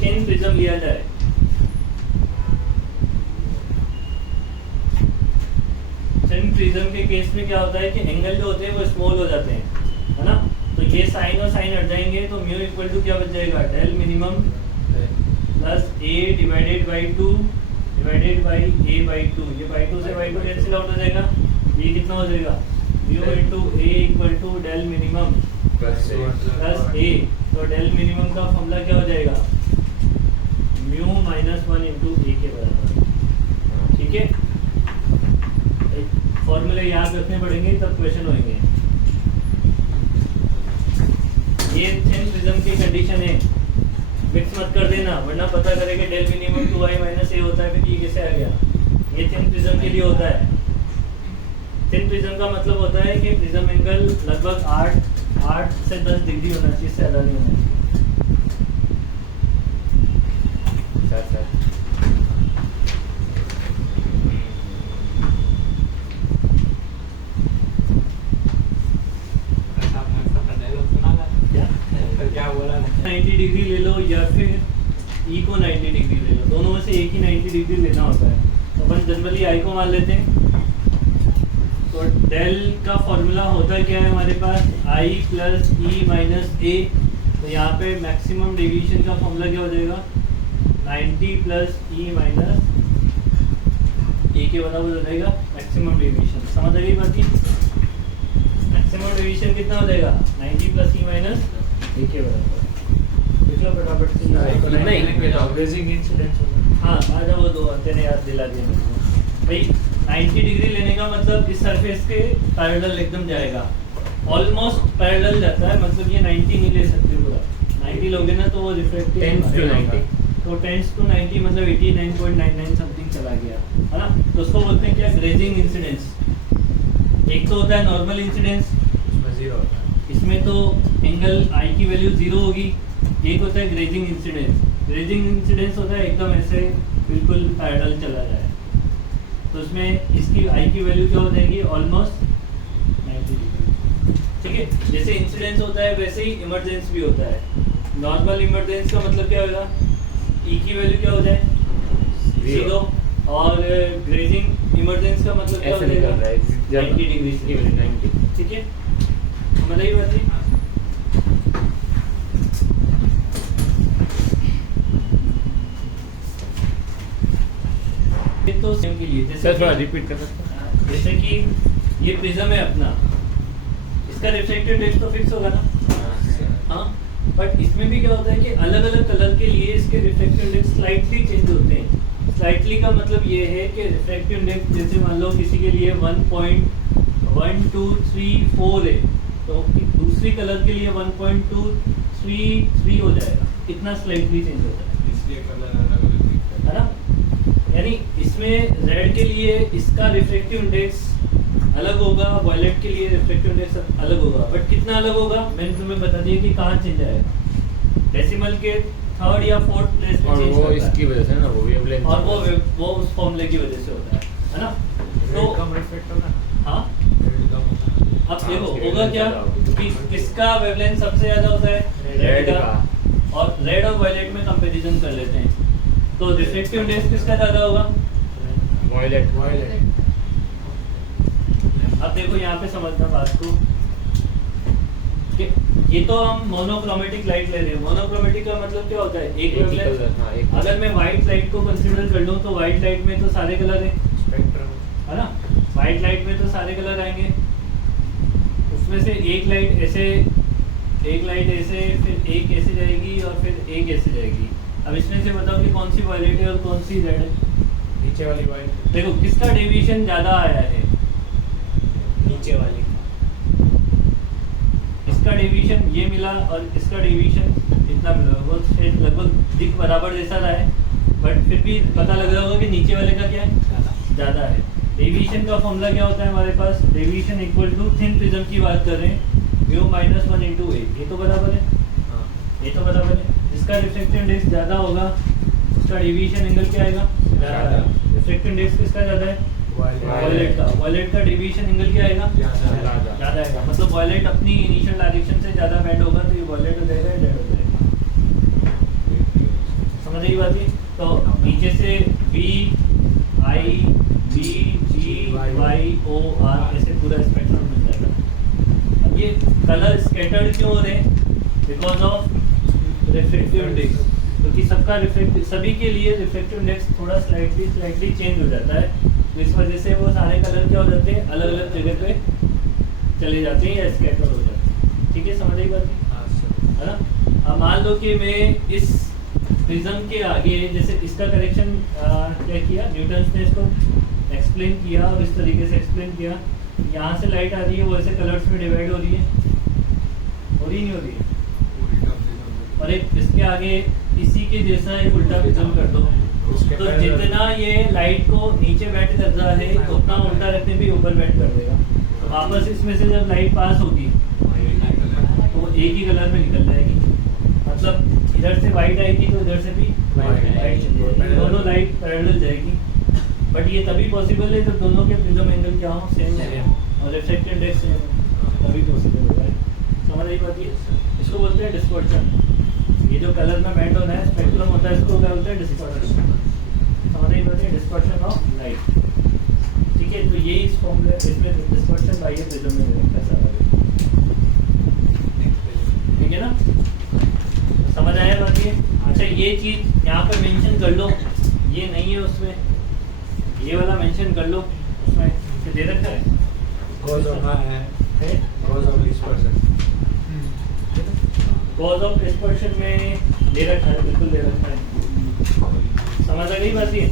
थिन प्रिज्म लिया जाए, थिन प्रिज्म के केस में क्या होता है कि एंगल जो होते हैं वो स्मॉल हो जाते हैं, है ना। तो ये साइन और साइन हट जाएंगे तो म्यू इक्वल टू क्या बच जाएगा, del minimum plus A divided by 2 divided by A by 2। ये बाई 2 से बाई 2 कैंसिल आउट हो जाएगा। ये कितना हो जाएगा, mu into A equal to del minimum plus A. तो डेल मिनिमम का फॉर्मूला क्या हो जाएगा, म्यू माइनस 1 इंटू ए के बराबर। ठीक है, फॉर्मूले याद रखने पड़ेंगे तब क्वेश्चन होंगे। ये थिन प्रिज्म की कंडीशन है, मिक्स मत कर देना वरना पता करेंगे डेल मिनिमम 2i माइनस ए होता है, फिर ये कैसे आ गया। ये थिन प्रिज्म के लिए होता है। थिन प्रिज्म का मतलब होता है कि प्रिज्म एंगल लगभग 8 से 10 डिग्री होना चाहिए, इससे ज़्यादा नहीं होना चाहिए। सर 90 डिग्री ले लो या फिर ई को 90 डिग्री ले लो, दोनों में से एक ही 90 डिग्री लेना होता है। तो अपन जनरली आई को मान लेते हैं। तो डेल का फॉर्मूला होता है क्या है हमारे पास, आई प्लस ई माइनस ए। तो यहाँ पे मैक्सिमम डेविएशन का फॉर्मूला क्या हो जाएगा, 90 प्लस ई माइनस ए के बराबर हो जाएगा मैक्सिमम डेविएशन। समझ आ गई बात की, मैक्सिमम डेविएशन कितना हो जाएगा, 90 प्लस ई माइनस ए के बराबर। पिछला फटाफट से ग्रेजिंग इंसिडेंस होगा। हाँ आजा, वो दो तेरे याद दिला दिया मुझको भाई। 90 डिग्री लेने का मतलब इस सरफेस के पैरेलल एकदम जाएगा, ऑलमोस्ट पैरेलल जाता है। मतलब ये 90 नहीं ले सकते पूरा, 90 लोगे ना तो वो रिफ्लेक्टिव 10 to 90 तो 10 to 90 मतलब 89.99 समथिंग चला गया, है ना। तो उसको बोलते हैं क्या, ग्रेजिंग इंसिडेंस। एक तो होता है नॉर्मल इंसिडेंस, उसमें 0 होता है। इसमें तो एंगल आई की वैल्यू 0 होगी। एक होता है ग्रेजिंग इंसिडेंस। ग्रेजिंग इंसिडेंस होता है एकदम ऐसे बिल्कुल पैरेलल चला जाए, तो उसमें इसकी आई की वैल्यू क्या हो जाएगी, ऑलमोस्ट 90 डिग्री। ठीक है, जैसे इंसिडेंस होता है वैसे ही इमरजेंस भी होता है। नॉर्मल इमरजेंस का मतलब क्या होगा, ई की वैल्यू क्या हो जाए, 0। और ग्रेजिंग इमरजेंस का मतलब क्या हो जाएगा, 90 डिग्री से 90। ठीक है, समझ आई बात है। तो सेम के लिए जैसे थोड़ा रिपीट कर सकते हैं। जैसे कि ये प्रिज्म है अपना, इसका रिफ्रैक्टिव इंडेक्स तो फिक्स होगा ना, हाँ। बट इसमें भी क्या होता है कि अलग अलग कलर के लिए इसके रिफ्रैक्टिव इंडेक्स स्लाइटली चेंज होते हैं। स्लाइटली का मतलब ये है कि रिफ्रैक्टिव इंडेक्स जैसे मान लो किसी के लिए 1.1234 है तो दूसरी कलर के लिए 1.233 हो जाएगा, इतना स्लाइटली चेंज होता है। इसलिए कलर अलग अलग दिखता है ना, यानी इसमें रेड के लिए इसका रिफ्रैक्टिव इंडेक्स अलग होगा, वायलेट के लिए रिफ्रैक्टिव इंडेक्स अलग होगा। बट कितना अलग होगा मैंने तुम्हें बता दिया कि कहाँ चेंज आएगा, डेसिमल के 3rd या 4th प्लेस में और चेंज वो होता इसकी है। वजह से ना, वो वेवलेंथ और वो उस फॉर्मूले की वजह से होता है ना। तो कम रिफ्लेक्ट होगा, हाँ, रेड कम होगा। अब देखो उसकी होगा वजह से क्या ज़्यादा होगी। कि किसका वेवलेंथ सबसे ज्यादा होता है, रेड का। का। और रेड और वायलेट में कंपैरिजन कर लेते हैं, तो रिफ्रैक्टिव इंडेक्स किसका ज्यादा होगा, वॉयलेट। अब देखो यहाँ पे समझना बात को कि ये तो हम मोनोक्रोमेटिक लाइट ले रहे हैं। मोनोक्रोमेटिक का मतलब क्या होता है, एक एक ही वेवलेंथ। colour, हाँ, एक अगर मैं व्हाइट लाइट को कंसीडर कर लूँ तो व्हाइट लाइट में तो सारे कलर है, स्पेक्ट्रम है ना। व्हाइट लाइट में तो सारे कलर आएंगे, उसमें से एक लाइट ऐसे, एक लाइट ऐसे, फिर एक ऐसे जाएगी और फिर एक ऐसे जाएगी। अब इसमें से बताओ कि कौन सी वायलेट है और कौन सी रेड है। नीचे वाली वाइट, देखो किसका डेविएशन ज्यादा आया है, नीचे वाली इसका डेविएशन ये मिला और इसका डेविएशन इतना मिला, वो शायद लगभग दिख बराबर जैसा रहा है, बट फिर भी पता लग रहा होगा कि नीचे वाले का क्या है, ज़्यादा है। डेविएशन का फॉर्मूला क्या होता है हमारे पास, deviation equal to thin prism की बात कर रहे हैं, म्यू माइनस 1 इंटू ए, ये तो बराबर है। ये तो बराबर है। जिसका रिफ्रैक्टिव इंडेक्स ज़्यादा होगा उसका डेविएशन एंगल क्या आएगा? ज़्यादा। रिफ्रैक्टिव इंडेक्स किसका ज़्यादा है? वायलेट का डेविएशन एंगल क्या आएगा? ज़्यादा आएगा। मतलब वायलेट अपनी इनिशियल डायरेक्शन से ज़्यादा बेंड होगा तो ये वायलेट हो जाएगा, डेड हो जाएगा। समझ रही बात है? तो नीचे से B I B G Y O R ऐसे पूरा स्पेक्ट्रम मिल जाएगा। अब ये कलर स्कैटर्ड क्यों हो रहे हैं? बिकॉज ऑफ रिफ्रैक्टिव इंडेक्स, क्योंकि सबका रिफ्रैक्टिव सभी के लिए रिफ्रैक्टिव इंडेक्स थोड़ा स्लाइटली चेंज हो जाता है। तो इस वजह से वो सारे कलर क्या हो जाते हैं? अलग अलग जगह पे चले जाते हैं या स्कैटर हो जाते हैं। ठीक है, समझ रही बात है ना? अब मान लो कि मैं इस प्रिज्म के आगे जैसे इसका करेक्शन क्या किया, न्यूटन ने इसको एक्सप्लेन किया और इस तरीके से एक्सप्लेन किया। यहाँ से लाइट आ रही है वो ऐसे कलर्स में डिवाइड हो रही है, हो रही नहीं हो रही है? और एक इसके आगे इसी के जैसा एक उल्टा प्रिज्म कर दो तो जितना ये लाइट को नीचे बेंड कर रहा है उतना उल्टा रखने भी ऊपर बेंड कर देगा। तो वापस इसमें से जब लाइट पास होगी तो वो एक ही कलर में निकल जाएगी। मतलब इधर से वाइट आएगी तो इधर से भी वाइट चली जाएगी, दोनों लाइट पैरेलल जाएगी। बट ये तभी पॉसिबल है जब दोनों के प्रिज्म एंगल क्या हो? सेम हो और रिफ्रैक्टिव इंडेक्स सेम हो, तभी पॉसिबल होगा। समझ रही बात है? इसको बोलते हैं डिस्पर्शन। ये जो कलर में बेंड होना है स्पेक्ट्रम होता है, इसको क्या बोलते हैं? डिस्पर्शन। समझ रही बात है? Dispersion of light. ठीक है, तो ये इस फॉर्मूले इसमें डिस्पर्शन बाय ये प्रिज्म में ऐसा है। ठीक है ना? समझ आया बात ये? अच्छा, ये चीज यहाँ पे मेंशन कर लो, ये नहीं है उसमें, ये वाला मेंशन कर लो उसमें दे रखा है Cause of dispersion। Cause of dispersion में दे रखा है, बिल्कुल दे रखा है। समझ आ गई बात ये?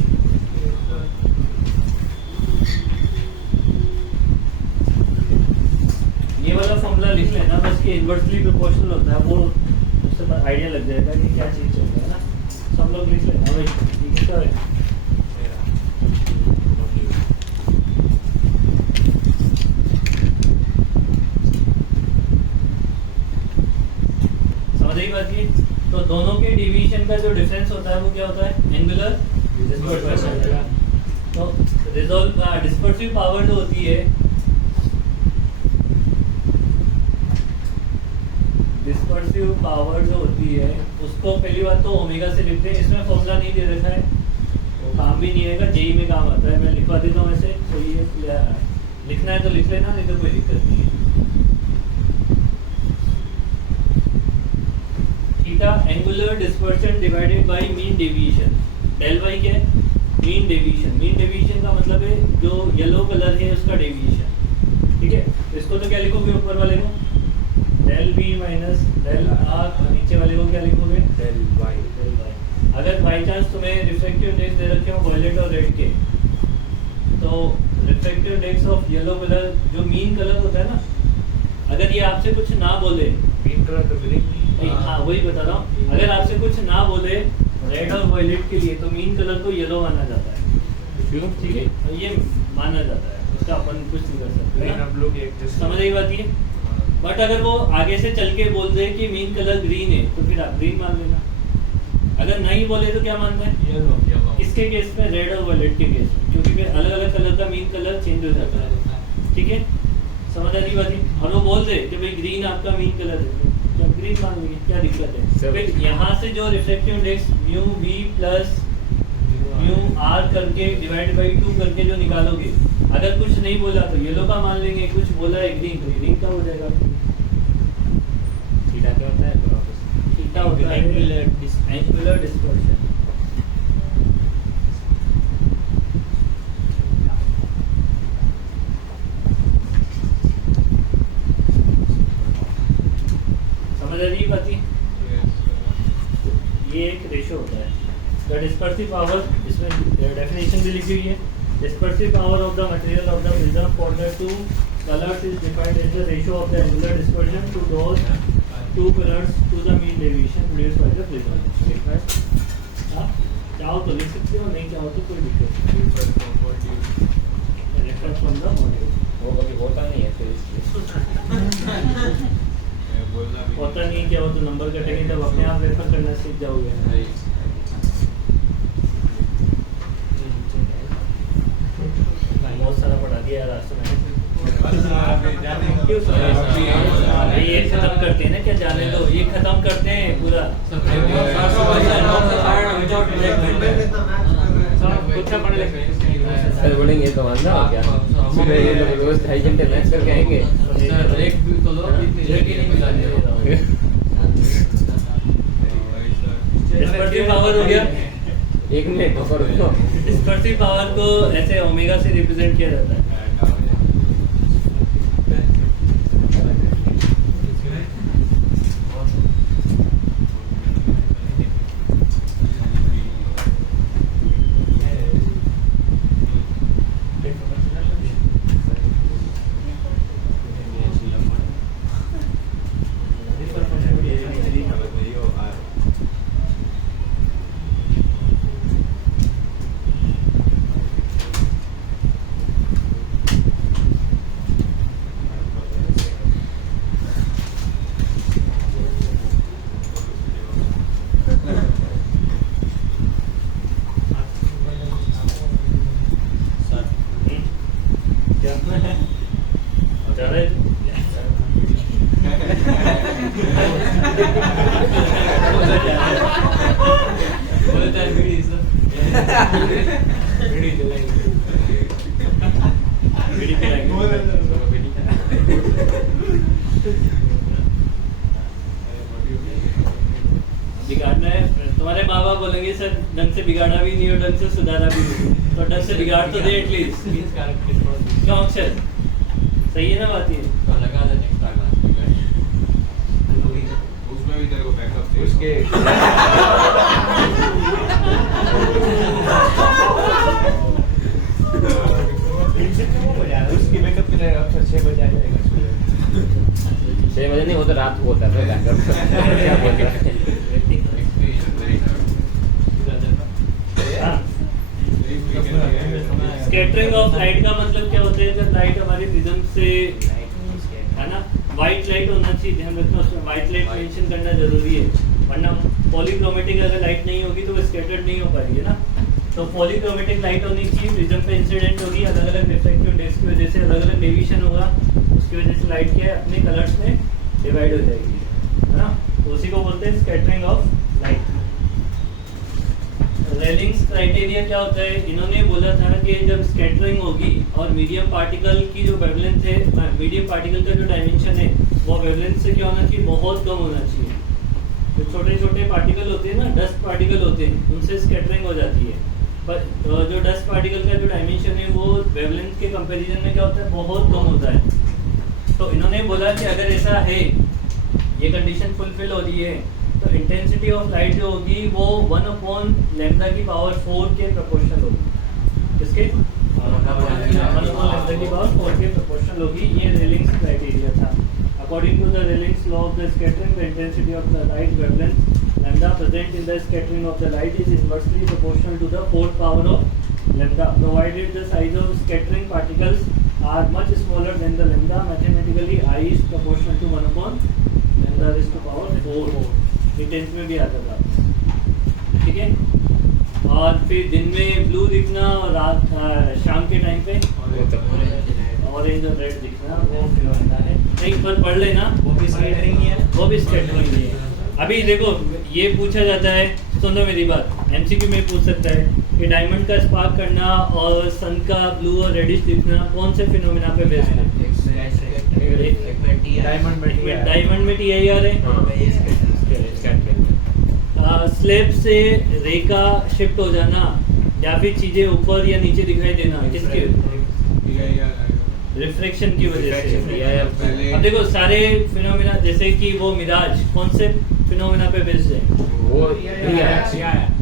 ये वाला फॉर्मूला लिख लेना, बस ये इन्वर्सली प्रोपोर्शनल होता है, वो उससे आइडिया लग जाएगा कि क्या चीज़ चल रहा है ना। सब लोग लिख लेना भाई, ठीक है सर? तो दोनों के डिवीजन का जो डिफरेंस होता है वो क्या होता है? Angular dispersion. तो डिस्पर्सिव पावर जो होती है, डिस्पर्सिव पावर जो होती है उसको पहली बात तो ओमेगा से लिखते हैं। इसमें फॉर्मूला नहीं दे रखा है, वो काम भी नहीं आएगा, जेई में काम आता है। मैं लिखवा देता हूँ ऐसे, तो ये लिखना है तो लिख लेना, नहीं तो कोई दिक्कत नहीं है। Angular dispersion divided by mean deviation. Del Y क्या है? Mean deviation. मीन डेविएशन का मतलब है जो येलो कलर है उसका डेविएशन। ठीक है, इसको तो क्या लिखोगे ऊपर वाले को? Del B minus del R, और नीचे वाले को क्या लिखोगे? Del Y. अगर बाई चांस तुम्हें रिफ्रैक्टिव इंडेक्स दे रखे हो वायलेट और रेड के, तो refractive index of yellow colour जो मीन कलर होता है ना, अगर ये आपसे कुछ ना बोले, ग्रीन कलर तो ग्रीन नहीं। हाँ वही बता रहा हूँ, अगर आपसे कुछ ना बोले रेड और वायलेट के लिए, तो मीन कलर को येलो माना जाता है। क्यों? ठीक है, तो ये माना जाता है, उसका अपन कुछ नहीं कर सकते ग्रीन ना? हम लोग एक समझ रही बात ये? बट अगर वो आगे से चल के बोल दे कि मीन कलर ग्रीन है तो फिर आप ग्रीन मान लेना। अगर नहीं बोले तो क्या मानना है? किसके केस में? रेड और वायलेट के केस में, क्योंकि फिर अलग अलग कलर का मीन कलर चेंज हो जाता है। ठीक है, समझ आ रही बात? और वो बोल दे कि भाई ग्रीन आपका मीन कलर है, तो ग्रीन मान लेंगे, क्या दिक्कत है? फिर यहाँ से जो refractive index mu B plus mu R करके डिवाइड बाई 2 करके जो निकालोगे, अगर कुछ नहीं बोला तो येलो का मान लेंगे, कुछ बोला है ग्रीन तो ग्रीन का हो जाएगा। थीटा क्या होता है? थीटा होता है एंगुलर डिस्पर्शन। समझ आ रही बात? ये एक रेशो होता है। द डिस्पर्सिव पावर, इसमें डेफिनेशन भी लिखी हुई है, dispersive power of the material of the prism for the two colours is defined as the ratio of the angular dispersion to those two colours to the mean deviation produced by the prism. ठीक है, हाँ चाहो तो लिख सकते हो, नहीं चाहो तो कोई दिक्कत नहीं। रेफर फ्रॉम द मॉड्यूल, वो कभी होता नहीं है फिर इसलिए। होता नहीं क्या, वो तो नंबर कटेंगे तब अपने आप रेफर करना सीख जाओगे। बहुत सारा पढ़ा दिया यार आज तो मैंने। ये खत्म करते हैं ना, क्या जाने दो, ये खत्म करते हैं पूरा। सर बोलेंगे तो मानना हो क्या? सुबह ये लोग रोज 2.5 घंटे मैच करके आएंगे। ब्रेक भी तो दो, ब्रेक ही नहीं मिला डिस्पर्सिव पावर हो गया। 1 मिनट पकड़ो। डिस्पर्सिव पावर को ऐसे ओमेगा से रिप्रेजेंट किया जाता है। बिगाड़ना है, तुम्हारे माँ बाप बोलेंगे सर ढंग से बिगाड़ा भी नहीं और ढंग से सुधारा भी नहीं, तो ढंग से बिगाड़ तो दे एटलीस्ट। क्यों अक्षर, सही है ना बात ये? लगा दे एक्स्ट्रा क्लास उसमें भी तेरे को बैकअप चाहिए। उसके उसकी बैकअप के लिए अक्सर 6 बजे आ जाएगा सुबह। 6 बजे नहीं, वो तो रात को होता है बैकअप। क्या बोल रहा है? स्कैटरिंग ऑफ लाइट का मतलब क्या होता है? जब लाइट हमारी प्रिज्म से, है ना, व्हाइट लाइट होना चाहिए, ध्यान रखना उसमें व्हाइट लाइट मेंशन करना जरूरी है, वरना पॉलीक्रोमेटिक अगर लाइट नहीं होगी तो वो स्कैटर्ड नहीं हो पाएगी ना। तो पॉलीक्रोमेटिक लाइट होनी चाहिए, प्रिज्म पे इंसिडेंट होगी, अलग अलग रिफ्लेक्टिव रेज की वजह से अलग अलग डेविएशन होगा, उसकी वजह से लाइट क्या है अपने कलर्स में डिवाइड हो जाएगी, है ना। तो उसी को बोलते हैं scattering of light. Railings criteria क्या होता है? इन्होंने बोला था कि जब स्कैटरिंग होगी और मीडियम पार्टिकल की जो वेवलेंथ है, मीडियम पार्टिकल का जो डायमेंशन है वो वेवलेंथ से क्या होना चाहिए? बहुत कम होना चाहिए। जो छोटे छोटे पार्टिकल होते हैं ना, डस्ट पार्टिकल होते हैं, उनसे स्कैटरिंग हो जाती है, पर जो डस्ट पार्टिकल का जो डायमेंशन है वो वेवलेंथ के कंपैरिजन में क्या होता है? बहुत कम होता है। तो इन्होंने बोला कि अगर ऐसा है, ये कंडीशन फुलफिल हो रही है, तो इंटेंसिटी ऑफ लाइट जो होगी वो 1/λ की पावर 4 के प्रोपोर्शनल होगी। किसके? 1/λ की पावर 4 के प्रोपोर्शनल होगी। ये रेलिंग्स क्राइटेरिया था। According to the Rayleigh's law of the scattering, the intensity of the light wavelength lambda present in the scattering of the light is inversely proportional to the 4th power of lambda, provided the size of scattering particles are much smaller than the lambda. Mathematically, I is proportional to 1/λ raised to power 4. ये tenth में भी आता था, ठीक है। और फिर दिन में ब्लू दिखना और रात शाम के टाइम पे ऑरेंज और रेड दिखना, वो फिनोमेना है। एक बार पढ़ लेना, वो भी स्कैटरिंग ही है, वो भी स्कैटरिंग ही है। अभी देखो ये पूछा जाता है, सुनो मेरी बात, एमसीक्यू में पूछ सकता है कि डायमंड का स्पार्क करना और सन का ब्लू और रेडिश दिखना कौन से फिनोमेना पे बेस्ड है? डायमंड में TIR है। स्लैब से रे का शिफ्ट हो जाना या फिर चीजें ऊपर या नीचे दिखाई देना, किसके? रिफ्लेक्शन की वजह से। अब देखो सारे फिनोमेना, जैसे कि वो मिराज कौन से फिनोमेना पे बेस्ड है? वो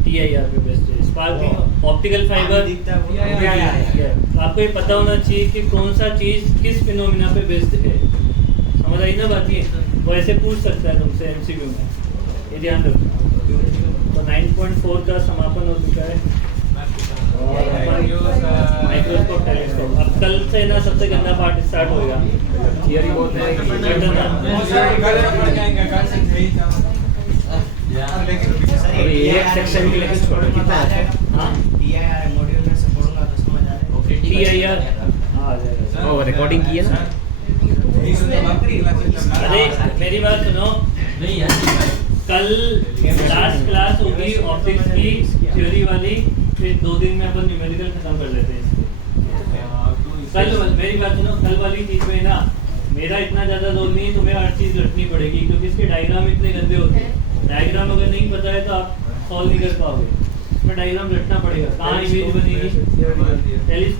TIR पे बेस्ड है। स्पार्किंग ऑप्टिकल फाइबर, आपको ये पता होना चाहिए कि कौन सा चीज किस फिनोमेना पे बेस्ड है। समझ आई ना बात? ये वो ऐसे पूछ सकता है तुमसे एमसीक्यू में, ये ध्यान रखना। तो 9.4 का समापन हो चुका है। और माइक्रोस्कोप टेलीस्कोप, अब कल तब से ना सबसे गंदा पार्ट स्टार्ट होएगा। थियरी बोलते हैं कि अभी एक सेक्शन के लिए कुछ छोड़ो कितना है हाँ मॉड्यूल में से पढ़ूंगा तो समझ आ जाएगा। TIR हाँ आ जाएगा। वो रिकॉर्डिंग की है ना अरे मेरी बात सुनो, कल लास्ट क्लास होगी ऑप्टिक्स की थ्योरी वाली, फिर 2 दिन में अपन न्यूमेरिकल खत्म कर लेते हैं इसको। कल मेरी बात सुनो, कल वाली चीज में ना मेरा इतना ज्यादा जोर नहीं है, तुम्हें हर चीज रटनी पड़ेगी क्योंकि इसके डायग्राम इतने गंदे होते हैं। डायग्राम अगर नहीं पता है तो आप सॉल्व नहीं कर पाओगे, इसमें डायग्राम रटना पड़ेगा, कहाँ इमेज बनेगी, टेलीस्कोप